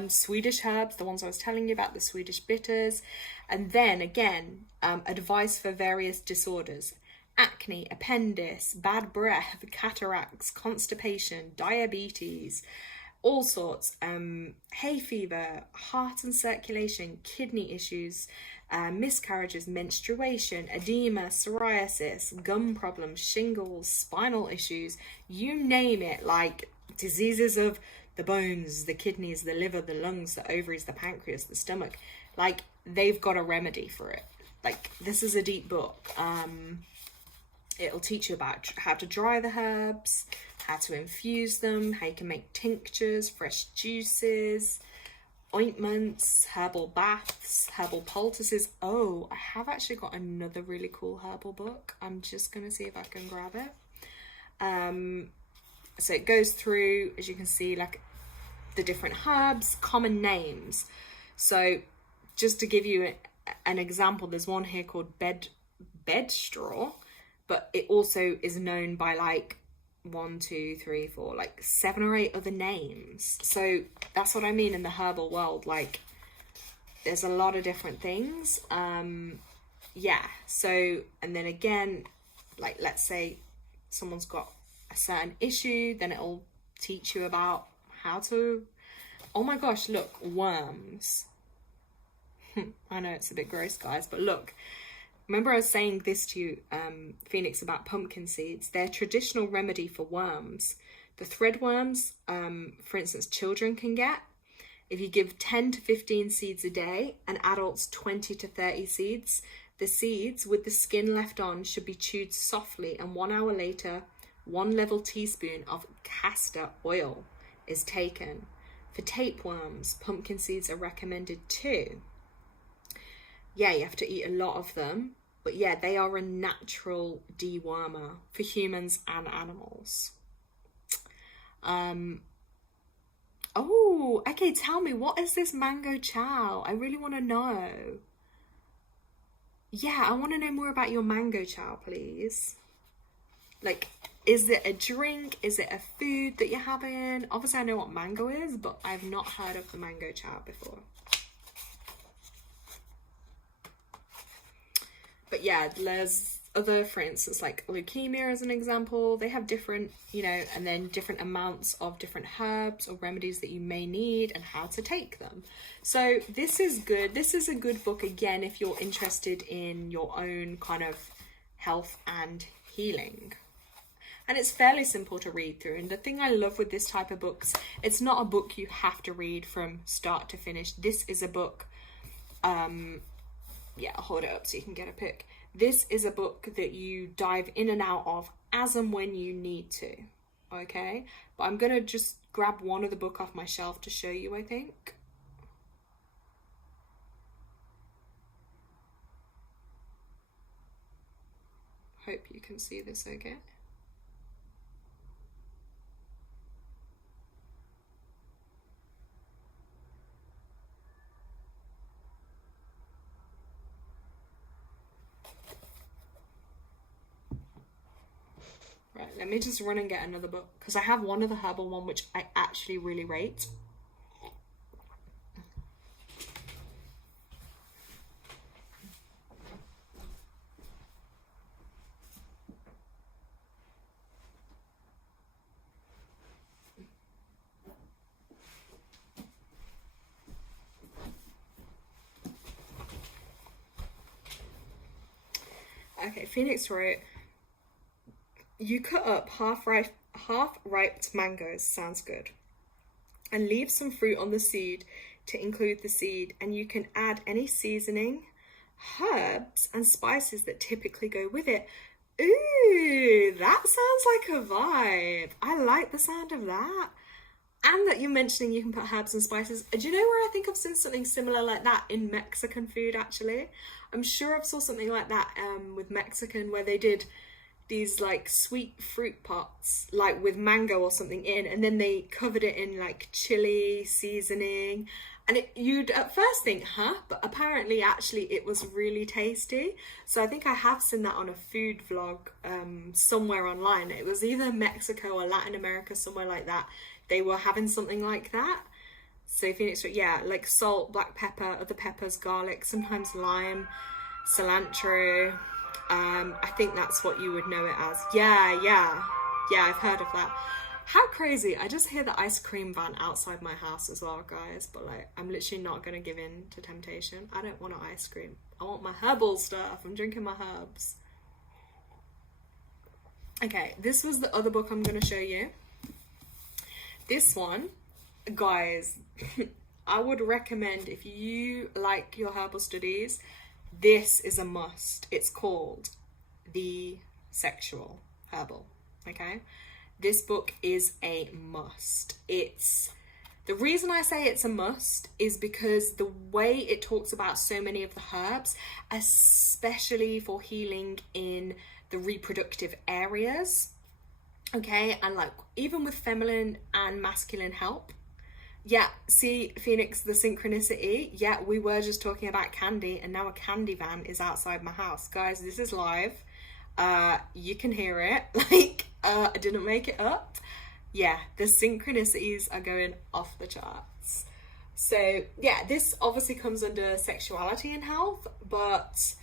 Swedish herbs, the ones I was telling you about, the Swedish bitters. And then again, advice for various disorders: acne, appendix, bad breath, cataracts, constipation, diabetes, all sorts, hay fever, heart and circulation, kidney issues, miscarriages, menstruation, edema, psoriasis, gum problems, shingles, spinal issues, you name it, like diseases of the bones, the kidneys, the liver, the lungs, the ovaries, the pancreas, the stomach. Like, they've got a remedy for it. Like, this is a deep book. It'll teach you about how to dry the herbs, how to infuse them, how you can make tinctures, fresh juices, ointments, herbal baths, herbal poultices. Oh, I have actually got another really cool herbal book. I'm just going to see if I can grab it. So it goes through, as you can see, like the different herbs, common names. So just to give you an example, there's one here called bed straw, but it also is known by like 1, 2, 3, 4, like 7 or 8 other names. So that's what I mean in the herbal world. Like, there's a lot of different things. Yeah. So, and then again, like, let's say someone's got a certain issue, then it'll teach you about how to, oh my gosh, look, worms. I know it's a bit gross, guys, but look, remember I was saying this to you, Phoenix, about pumpkin seeds. They're traditional remedy for worms. The threadworms, for instance, children can get. If you give 10 to 15 seeds a day and adults 20 to 30 seeds, the seeds with the skin left on should be chewed softly, and 1 hour later, 1 level teaspoon of castor oil is taken. For tapeworms, pumpkin seeds are recommended too. Yeah, you have to eat a lot of them. But yeah, they are a natural dewormer for humans and animals. Oh, okay, tell me, what is this mango chow? I really want to know. Yeah, I want to know more about your mango chow, please. Like, is it a drink? Is it a food that you're having? Obviously, I know what mango is, but I've not heard of the mango chow before. But yeah, there's other, for instance, like leukemia as an example. They have different, you know, and then different amounts of different herbs or remedies that you may need and how to take them. So this is good. This is a good book, again, if you're interested in your own kind of health and healing. And it's fairly simple to read through. And the thing I love with this type of books, it's not a book you have to read from start to finish. This is a book, yeah, I'll hold it up so you can get a pic. This is a book that you dive in and out of as and when you need to, okay? But I'm going to just grab one of the book off my shelf to show you, I think. Hope you can see this okay. Right, let me just run and get another book, because I have one of the herbal one which I actually really rate. Okay, Phoenix wrote, you cut up half-ripe mangoes, sounds good, and leave some fruit on the seed to include the seed, and you can add any seasoning, herbs, and spices that typically go with it. Ooh, that sounds like a vibe. I like the sound of that. and that you're mentioning you can put herbs and spices. Do you know where I think I've seen something similar like that? In Mexican food, actually. I'm sure I've saw something like that with Mexican, where they did these like sweet fruit pots, like with mango or something in, and then they covered it in like chili seasoning, and you'd at first think, huh? But apparently actually it was really tasty. So I think I have seen that on a food vlog somewhere online. It was either Mexico or Latin America, somewhere like that. They were having something like that. So Phoenix, yeah, like salt, black pepper, other peppers, garlic, sometimes lime, cilantro. I think that's what you would know it as. Yeah, I've heard of that. How crazy. I just hear the ice cream van outside my house as well, guys. But like, I'm literally not going to give in to temptation. I don't want an ice cream. I want my herbal stuff. I'm drinking my herbs. Okay, this was the other book I'm going to show you. This one, guys, I would recommend, if you like your herbal studies, this is a must. It's called The Sexual Herbal, okay? This book is a must. The reason I say it's a must is because the way it talks about so many of the herbs, especially for healing in the reproductive areas, okay? And like, even with feminine and masculine help. Yeah, see, Phoenix, the synchronicity. Yeah, we were just talking about candy, and now a candy van is outside my house. Guys, this is live. You can hear it. Like, I didn't make it up. Yeah, the synchronicities are going off the charts. So, yeah, this obviously comes under sexuality and health, but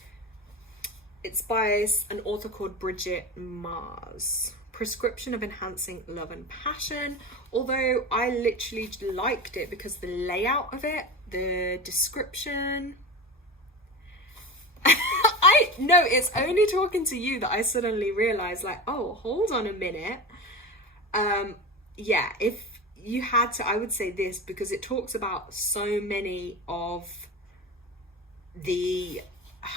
it's by an author called Bridget Mars. Prescription of Enhancing Love and Passion. Although I literally liked it because the layout of it, the description. It's only talking to you that I suddenly realized, like, oh, hold on a minute. Yeah, if you had to, I would say this, because it talks about so many of the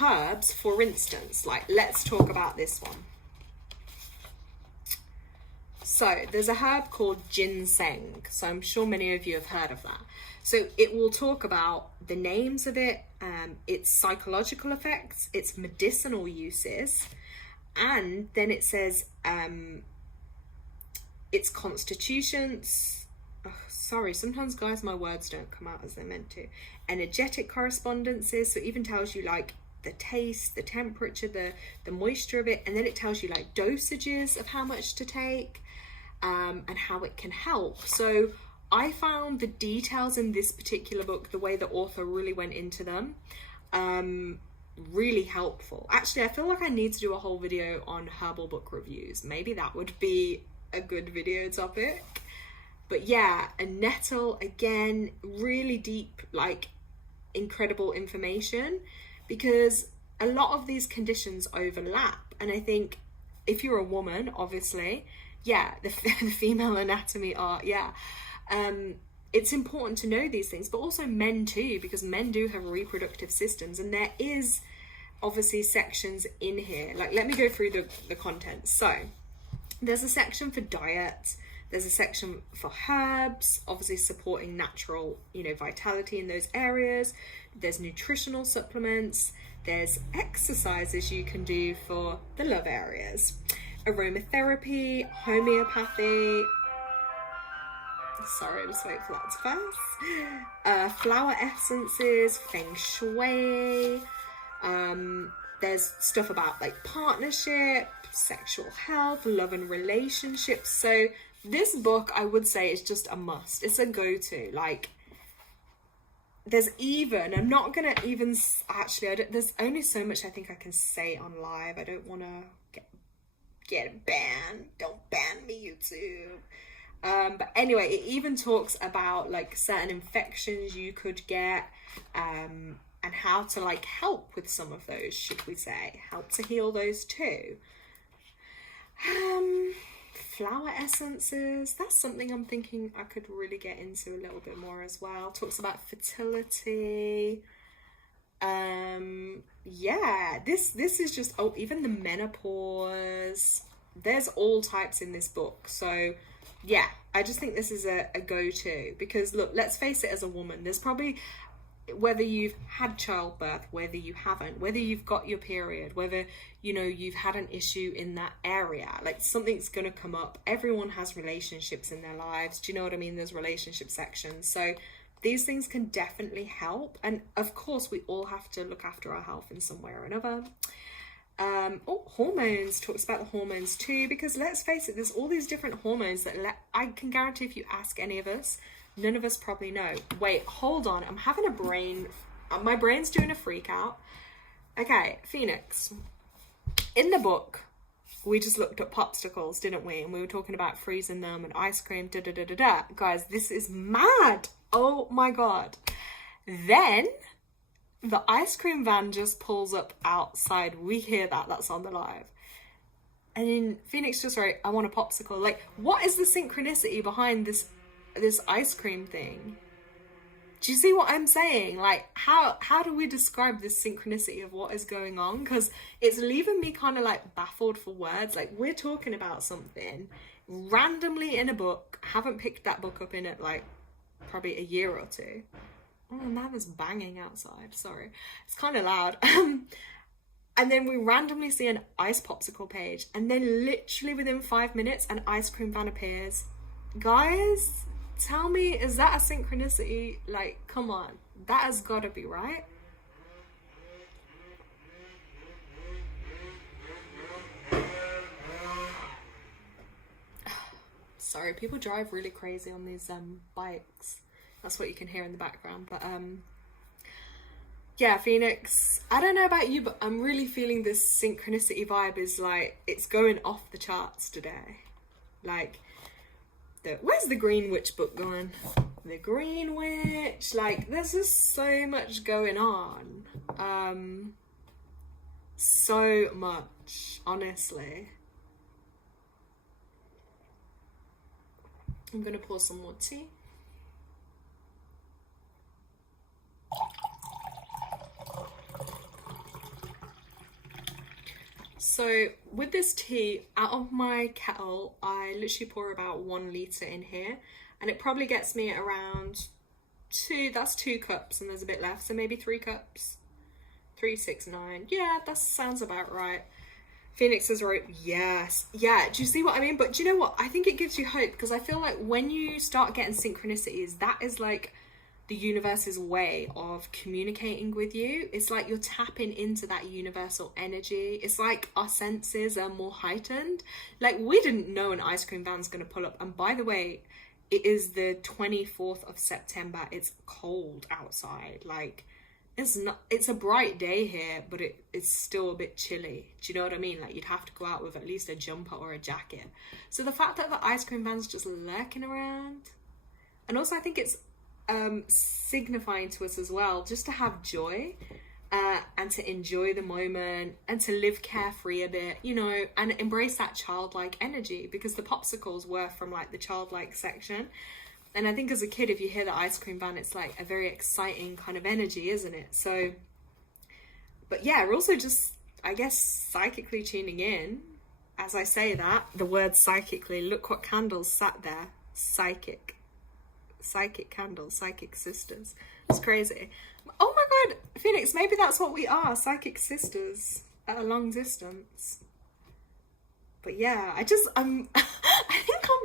herbs. For instance, like, let's talk about this one. So there's a herb called ginseng. So I'm sure many of you have heard of that. So it will talk about the names of it, its psychological effects, its medicinal uses, and then it says its constitutions. Oh, sorry, sometimes, guys, my words don't come out as they're meant to. Energetic correspondences. So it even tells you like the taste, the temperature, the moisture of it, and then it tells you like dosages of how much to take. And how it can help. So I found the details in this particular book, the way the author really went into them, really helpful. Actually, I feel like I need to do a whole video on herbal book reviews. Maybe that would be a good video topic. But yeah, a nettle, again, really deep, like, incredible information, because a lot of these conditions overlap. And I think if you're a woman, obviously, yeah, the female anatomy art, yeah. It's important to know these things, but also men too, because men do have reproductive systems, and there is obviously sections in here. Like, let me go through the content. So there's a section for diet, there's a section for herbs, obviously supporting natural, vitality in those areas. There's nutritional supplements, there's exercises you can do for the love areas. Aromatherapy, homeopathy, sorry, just wait for that to pass, flower essences, feng shui, there's stuff about like partnership, sexual health, love and relationships. So this book, I would say, is just a must. It's a go-to. Like, there's even, I'm not gonna even, actually, there's only so much I think I can say on live. I don't want to get banned. Don't ban me, YouTube. But anyway, it even talks about like certain infections you could get, and how to like help with some of those, should we say, help to heal those too. Flower essences, that's something I'm thinking I could really get into a little bit more as well. Talks about fertility. Yeah, this is just, oh, even the menopause, there's all types in this book. So yeah, I just think this is a go-to, because look, let's face it, as a woman, there's probably, whether you've had childbirth, whether you haven't, whether you've got your period, whether, you know, you've had an issue in that area, like something's gonna come up. Everyone has relationships in their lives. Do you know what I mean? There's relationship sections. So these things can definitely help. And of course, we all have to look after our health in some way or another. Hormones, talks about the hormones too, because let's face it, there's all these different hormones that I can guarantee if you ask any of us, none of us probably know. Wait, hold on, I'm having a brain, my brain's doing a freak out. Okay, Phoenix, in the book, we just looked at popsicles, didn't we? And we were talking about freezing them and ice cream, da-da-da-da-da. Guys, this is mad. Oh my God. Then the ice cream van just pulls up outside. We hear that, that's on the live. And then Phoenix just wrote, I want a popsicle. Like, what is the synchronicity behind this ice cream thing? Do you see what I'm saying? Like, how do we describe this synchronicity of what is going on? Because it's leaving me kind of like baffled for words. Like, we're talking about something randomly in a book. Haven't picked that book up in it like probably a year or two. Oh, now there's banging outside. Sorry. It's kind of loud. And then we randomly see an ice popsicle page. And then literally within 5 minutes, an ice cream van appears. Guys, tell me, is that a synchronicity? Like, come on. That has got to be right. Sorry, people drive really crazy on these bikes. That's what you can hear in the background. But yeah, Phoenix, I don't know about you, but I'm really feeling this synchronicity vibe is like, it's going off the charts today. Like, where's the Green Witch book going? The Green Witch, like, there's just so much going on. So much, honestly. I'm gonna pour some more tea. So with this tea, out of my kettle, I literally pour about 1 litre in here, and it probably gets me around 2 cups, and there's a bit left, so maybe 3 cups. 3, 6, 9. Yeah, that sounds about right. Phoenix has wrote, yes. Yeah, do you see what I mean? But do you know what? I think it gives you hope, because I feel like when you start getting synchronicities, that is like the universe's way of communicating with you. It's like you're tapping into that universal energy. It's like our senses are more heightened. Like, we didn't know an ice cream van's gonna pull up. And by the way, it is the 24th of September. It's cold outside. Like, it's a bright day here, but it's still a bit chilly. Do you know what I mean? Like, you'd have to go out with at least a jumper or a jacket. So the fact that the ice cream van's just lurking around, and also I think it's signifying to us as well, just to have joy and to enjoy the moment and to live carefree a bit, you know, and embrace that childlike energy, because the popsicles were from like the childlike section. And I think as a kid, if you hear the ice cream van, it's like a very exciting kind of energy, isn't it? So, but yeah, we're also just, I guess, psychically tuning in. As I say that, the word psychically, look what candles sat there. Psychic candles, psychic sisters. It's crazy. Oh my God, Phoenix, maybe that's what we are, psychic sisters at a long distance. But yeah, I think I'm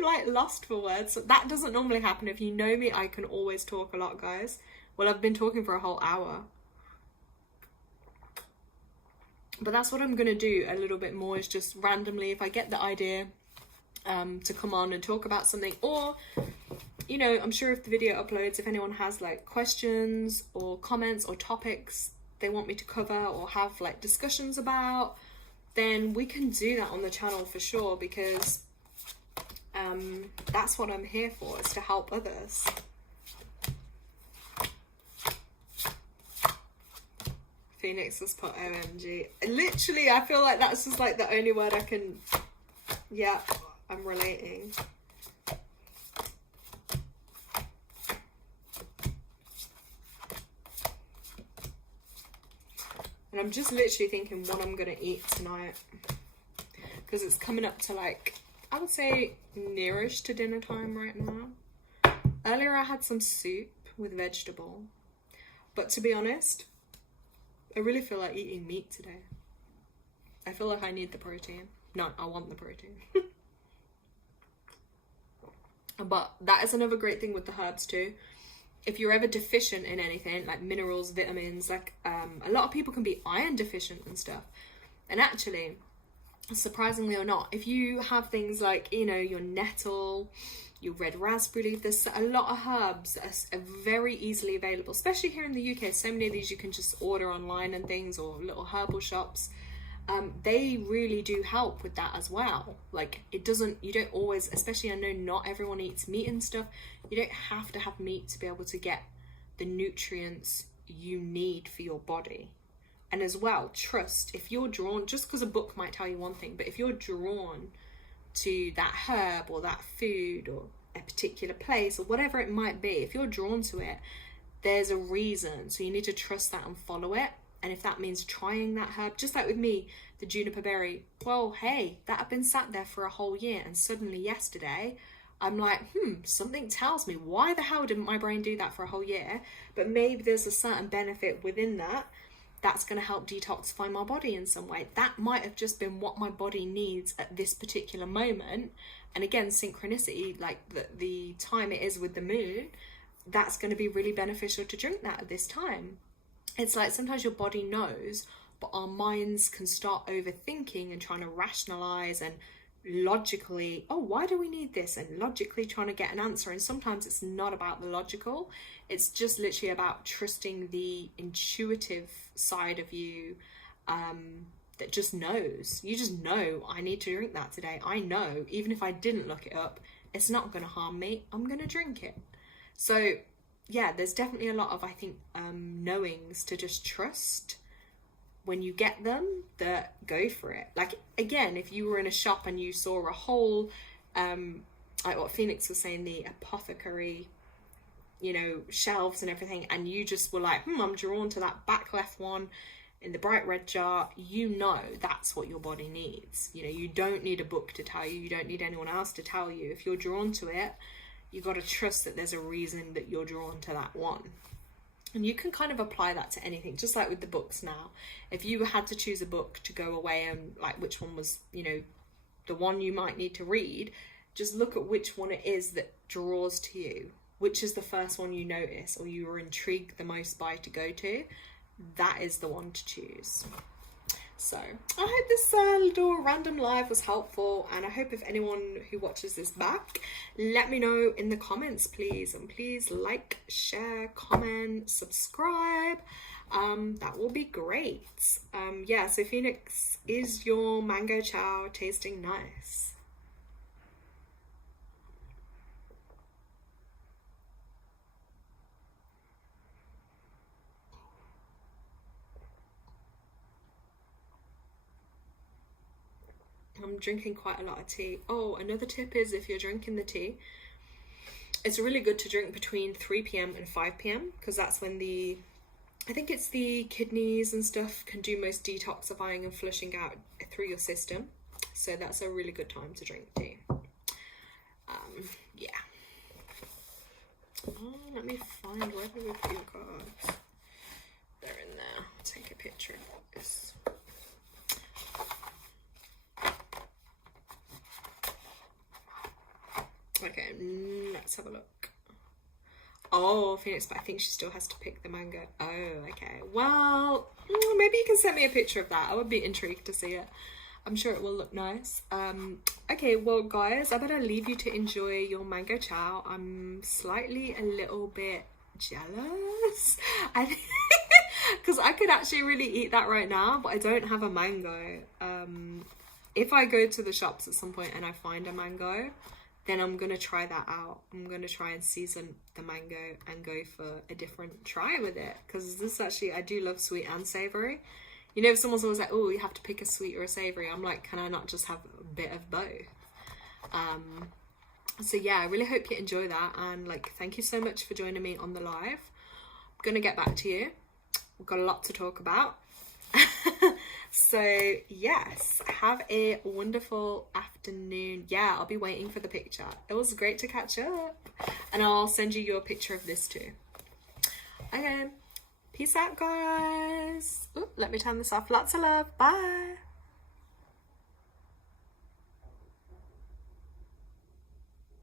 like lost for words. So that doesn't normally happen. If you know me, I can always talk a lot, guys. Well, I've been talking for a whole hour. But that's what I'm gonna do a little bit more, is just randomly, if I get the idea to come on and talk about something, or, you know, I'm sure if the video uploads, if anyone has like questions or comments or topics they want me to cover or have like discussions about, then we can do that on the channel for sure, because that's what I'm here for, is to help others. Phoenix has put OMG. Literally, I feel like that's just like the only word I can, yeah, I'm relating. And I'm just literally thinking what I'm gonna eat tonight, because it's coming up to like, I would say nearish to dinner time right now. Earlier I had some soup with vegetable, but to be honest, I really feel like eating meat today. I feel like I need the protein. No, I want the protein. But that is another great thing with the herbs too. If you're ever deficient in anything, like minerals, vitamins, like a lot of people can be iron deficient and stuff. And actually, surprisingly or not, if you have things like, you know, your nettle, your red raspberry leaf, there's a lot of herbs that are very easily available, especially here in the UK. So many of these you can just order online and things, or little herbal shops. They really do help with that as well. Like, it doesn't, you don't always, especially I know not everyone eats meat and stuff, you don't have to have meat to be able to get the nutrients you need for your body. And as well, trust, if you're drawn, just because a book might tell you one thing, but if you're drawn to that herb or that food or a particular place or whatever it might be, if you're drawn to it, there's a reason. So you need to trust that and follow it. And if that means trying that herb, just like with me, the juniper berry, well, hey, that had been sat there for a whole year, and suddenly yesterday I'm like, something tells me, why the hell didn't my brain do that for a whole year? But maybe there's a certain benefit within that that's going to help detoxify my body in some way. That might have just been what my body needs at this particular moment. And again, synchronicity, like the time it is with the moon, that's going to be really beneficial to drink that at this time. It's like sometimes your body knows, but our minds can start overthinking and trying to rationalize and logically, oh, why do we need this? And logically trying to get an answer. And sometimes it's not about the logical. It's just literally about trusting the intuitive side of you that just knows. You just know, I need to drink that today. I know, even if I didn't look it up, it's not going to harm me. I'm going to drink it. So yeah, there's definitely a lot of, I think, knowings to just trust when you get them, that go for it. Like, again, if you were in a shop and you saw a whole, like what Phoenix was saying, the apothecary, you know, shelves and everything, and you just were like, I'm drawn to that back left one in the bright red jar, you know that's what your body needs. You know, you don't need a book to tell you. You don't need anyone else to tell you. If you're drawn to it, you got to trust that there's a reason that you're drawn to that one. And you can kind of apply that to anything, just like with the books now. If you had to choose a book to go away and like which one was, you know, the one you might need to read, just look at which one it is that draws to you. Which is the first one you notice or you were intrigued the most by to go to. That is the one to choose. So I hope this little random live was helpful, and I hope if anyone who watches this back, let me know in the comments, please. And please like, share, comment, subscribe. That will be great. Yeah, so Phoenix, is your mango chow tasting nice? I'm drinking quite a lot of tea. Oh, another tip is if you're drinking the tea, it's really good to drink between 3 p.m. and 5 p.m. because that's when I think it's the kidneys and stuff can do most detoxifying and flushing out through your system. So that's a really good time to drink tea. Yeah. Oh, let me find, where did we put your cards? They're in there. I'll take a picture of this. Okay, let's have a look. Oh, Phoenix, but I think she still has to pick the mango. Oh, okay. Well, maybe you can send me a picture of that. I would be intrigued to see it. I'm sure it will look nice. Okay, well, guys, I better leave you to enjoy your mango chow. I'm slightly a little bit jealous. Because I could actually really eat that right now, but I don't have a mango. If I go to the shops at some point and I find a mango, then I'm going to try that out. I'm going to try and season the mango and go for a different try with it. Because this actually, I do love sweet and savoury. You know, if someone's always like, oh, you have to pick a sweet or a savoury, I'm like, can I not just have a bit of both? So yeah, I really hope you enjoy that. And like, thank you so much for joining me on the live. I'm going to get back to you. We've got a lot to talk about. So yes, have a wonderful afternoon. Yeah, I'll be waiting for the picture. It was great to catch up, and I'll send you your picture of this too. Okay, peace out, guys. Ooh, let me turn this off. Lots of love. Bye.